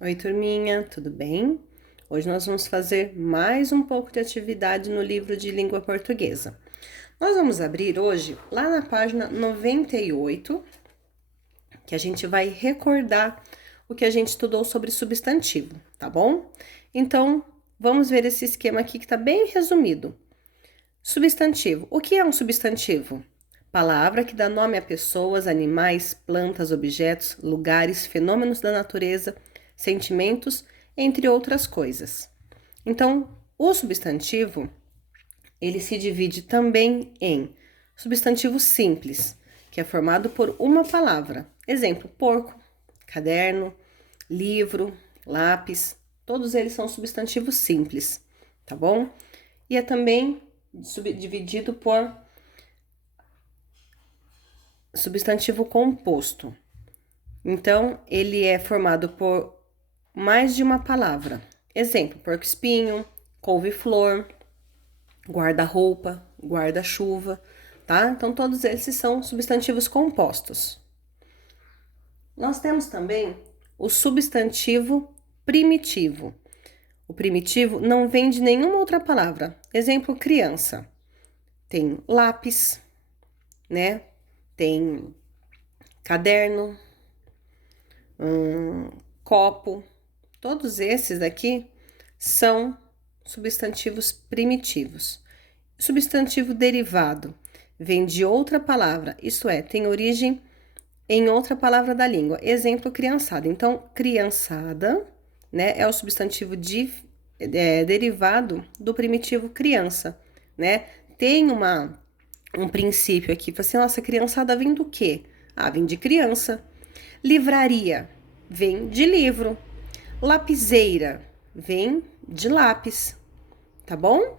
Oi, turminha, tudo bem? Hoje nós vamos fazer mais um pouco de atividade no livro de língua portuguesa. Nós vamos abrir hoje lá na página 98, que a gente vai recordar o que a gente estudou sobre substantivo, tá bom? Então, vamos ver esse esquema aqui que tá bem resumido. Substantivo. O que é um substantivo? Palavra que dá nome a pessoas, animais, plantas, objetos, lugares, fenômenos da natureza, sentimentos, entre outras coisas. Então, o substantivo, ele se divide também em substantivo simples, que é formado por uma palavra. Exemplo, porco, caderno, livro, lápis, todos eles são substantivos simples, tá bom? E é também subdividido por substantivo composto. Então, ele é formado por mais de uma palavra. Exemplo, porco-espinho, couve-flor, guarda-roupa, guarda-chuva, tá? Então, todos esses são substantivos compostos. Nós temos também o substantivo primitivo. O primitivo não vem de nenhuma outra palavra. Exemplo, criança. Tem lápis, né? Tem caderno, copo. Todos esses aqui são substantivos primitivos. Substantivo derivado vem de outra palavra, isto é, tem origem em outra palavra da língua. Exemplo, criançada. Então, criançada, né, é o substantivo derivado do primitivo criança, né? Tem um princípio aqui, assim, nossa, criançada vem do quê? Ah, vem de criança. Livraria vem de livro. Lapiseira vem de lápis, tá bom?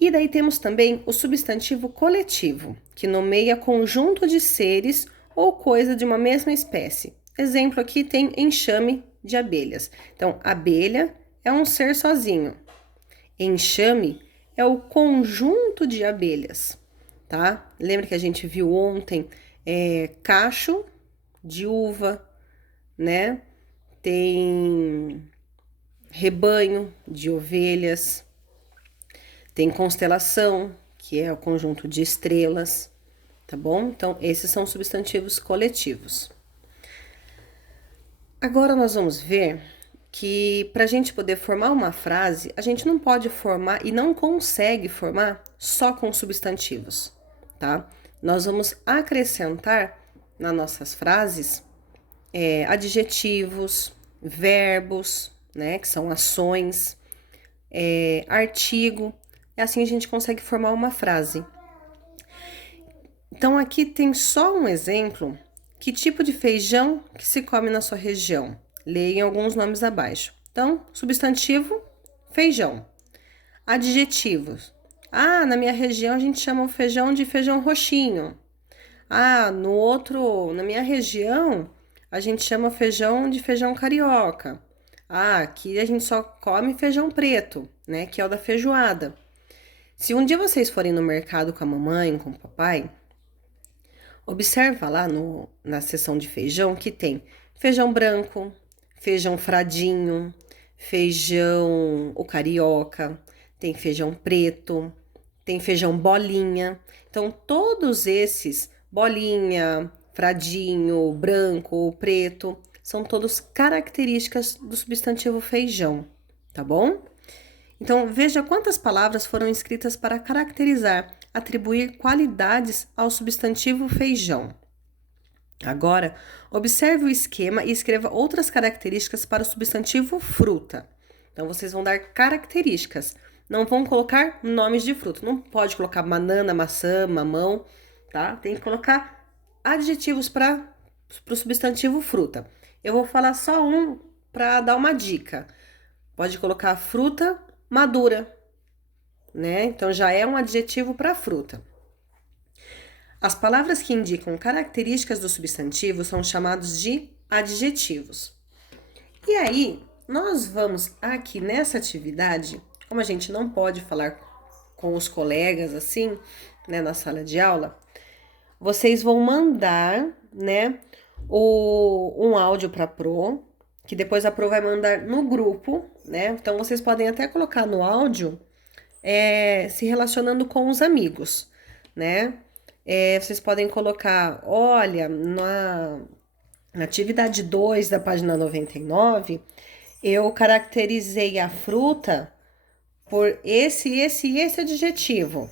E daí temos também o substantivo coletivo, que nomeia conjunto de seres ou coisa de uma mesma espécie. Exemplo aqui tem enxame de abelhas. Então, abelha é um ser sozinho. Enxame é o conjunto de abelhas, tá? Lembra que a gente viu ontem cacho de uva, né? Tem rebanho de ovelhas, tem constelação, que é o conjunto de estrelas, tá bom? Então, esses são substantivos coletivos. Agora nós vamos ver que para a gente poder formar uma frase, a gente não pode formar e não consegue formar só com substantivos, tá? Nós vamos acrescentar nas nossas frases adjetivos, verbos, né, que são ações, artigo, e assim a gente consegue formar uma frase. Então aqui tem só um exemplo. Que tipo de feijão que se come na sua região? Leia alguns nomes abaixo. Então, substantivo, feijão. Adjetivos. Ah, na minha região a gente chama o feijão de feijão roxinho. Ah, na minha região, a gente chama feijão de feijão carioca. Ah, aqui a gente só come feijão preto, né? Que é o da feijoada. Se um dia vocês forem no mercado com a mamãe, com o papai, observa lá na seção de feijão que tem feijão branco, feijão fradinho, feijão o carioca, tem feijão preto, tem feijão bolinha. Então, todos esses, bolinha, fradinho, branco, preto, são todos características do substantivo feijão, tá bom? Então, veja quantas palavras foram escritas para caracterizar, atribuir qualidades ao substantivo feijão. Agora, observe o esquema e escreva outras características para o substantivo fruta. Então, vocês vão dar características, não vão colocar nomes de fruta. Não pode colocar banana, maçã, mamão, tá? Tem que colocar adjetivos para o substantivo fruta. Eu vou falar só um para dar uma dica. Pode colocar fruta madura, né? Então já é um adjetivo para fruta. As palavras que indicam características do substantivo são chamados de adjetivos. E aí, nós vamos aqui nessa atividade, como a gente não pode falar com os colegas assim, né, na sala de aula, vocês vão mandar, né, um áudio para Pro, que depois a Pro vai mandar no grupo, né? Então vocês podem até colocar no áudio se relacionando com os amigos, né? Vocês podem colocar, olha, na atividade 2 da página 99, eu caracterizei a fruta por esse adjetivo,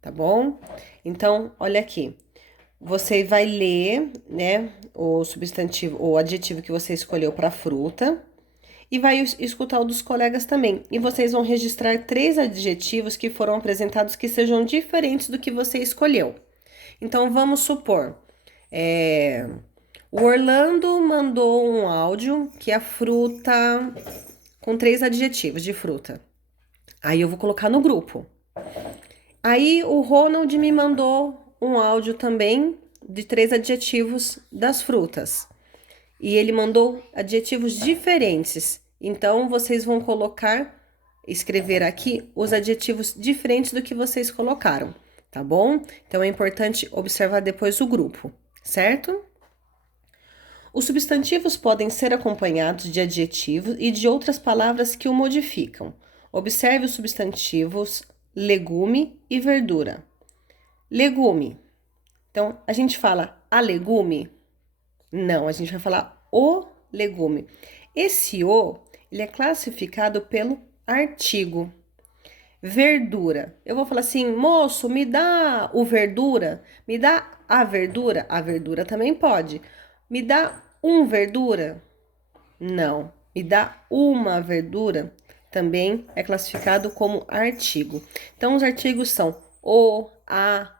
tá bom? Então, olha aqui. Você vai ler, né, o substantivo, o adjetivo que você escolheu para fruta e vai escutar o dos colegas também. E vocês vão registrar 3 adjetivos que foram apresentados que sejam diferentes do que você escolheu. Então, vamos supor, o Orlando mandou um áudio que é a fruta com 3 adjetivos de fruta. Aí eu vou colocar no grupo. Aí o Ronald me mandou um áudio também de 3 adjetivos das frutas. E ele mandou adjetivos diferentes. Então vocês vão escrever aqui os adjetivos diferentes do que vocês colocaram, tá bom? Então é importante observar depois o grupo, certo? Os substantivos podem ser acompanhados de adjetivos e de outras palavras que o modificam. Observe os substantivos legume e verdura. Legume. Então, a gente fala a legume? Não, a gente vai falar o legume. Esse o, ele é classificado pelo artigo. Verdura. Eu vou falar assim, moço, me dá o verdura? Me dá a verdura? A verdura também pode. Me dá verdura? Não. Me dá uma verdura? Também é classificado como artigo. Então, os artigos são o, a,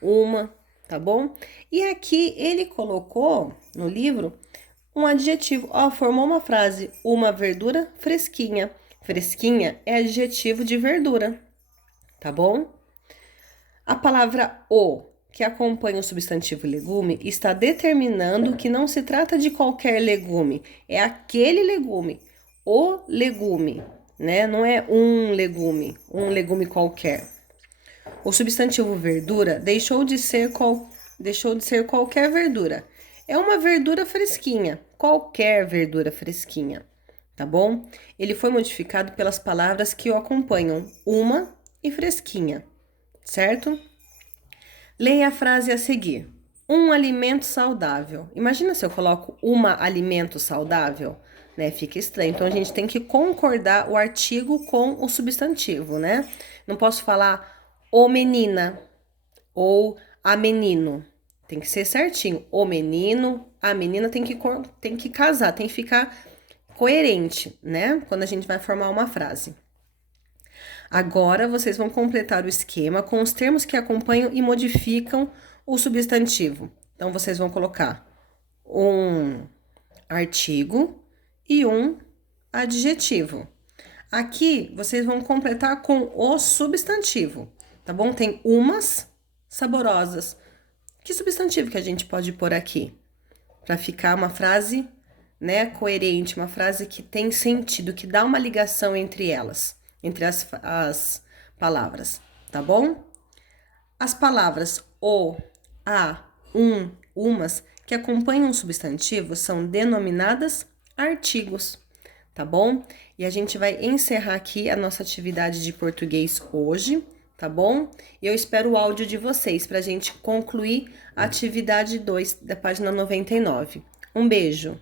uma, tá bom? E aqui ele colocou no livro um adjetivo. Ó, formou uma frase, uma verdura fresquinha. Fresquinha é adjetivo de verdura, tá bom? A palavra o, que acompanha o substantivo legume, está determinando que não se trata de qualquer legume, é aquele legume, o legume, né? Não é um legume qualquer. O substantivo verdura deixou de ser qualquer verdura. É uma verdura fresquinha, qualquer verdura fresquinha, tá bom? Ele foi modificado pelas palavras que o acompanham, uma e fresquinha, certo? Leia a frase a seguir. Um alimento saudável. Imagina se eu coloco alimento saudável, né? Fica estranho. Então a gente tem que concordar o artigo com o substantivo, né? Não posso falar o menina ou a menino. Tem que ser certinho. O menino, a menina tem que casar, tem que ficar coerente, né? Quando a gente vai formar uma frase. Agora vocês vão completar o esquema com os termos que acompanham e modificam o substantivo. Então vocês vão colocar um artigo e um adjetivo. Aqui vocês vão completar com o substantivo, tá bom? Tem umas saborosas. Que substantivo que a gente pode pôr aqui? Para ficar uma frase, né, coerente, uma frase que tem sentido, que dá uma ligação entre elas, entre as palavras, tá bom? As palavras o, a, umas, que acompanham o substantivo são denominadas artigos, tá bom? E a gente vai encerrar aqui a nossa atividade de português hoje, tá bom? E eu espero o áudio de vocês para a gente concluir a atividade 2 da página 99. Um beijo!